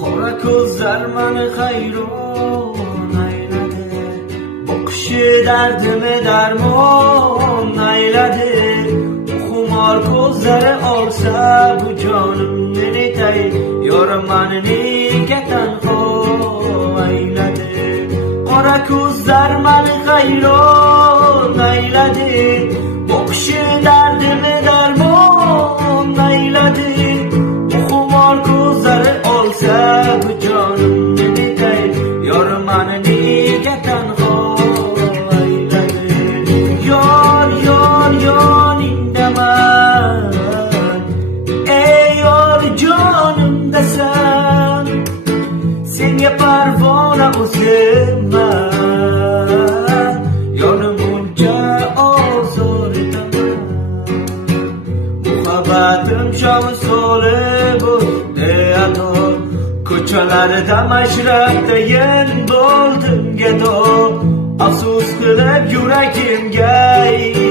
Qora ko'zlar meni hayron ayladi, bu kishi dardimni darmon ayladi. Xumor ko'zlari olsa bu jonimni netay, yorim meni nega tanho ayladi. Qora ko'zlar meni hayron ayladi, bu kishi dardimni darmon ayladi. Xumor ko'zlari olsa bu jonimni netay, yorim meni nega tanho ayladi. Yor yor yoningdaman, ey yor jonimdasan, senga parvona o'zimman, yorim buncha ozor etaman. Muhabbatim shom so'li bo'ldi ado, ko'chalarda mashrabdayin bo'ldim gado. Afsus qilib yuragimga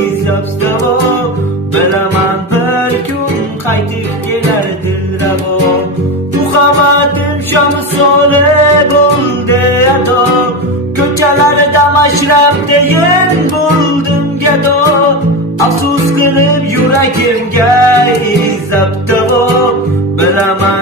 izlab davo, bilaman bir kun qaytib kelar dilrabo. Muhabbatim shom so'li bo'ldi ado, ko'chalarda mashrabdayin bo'ldim gado. Afsus qilib yuragimga izlab davo, bilaman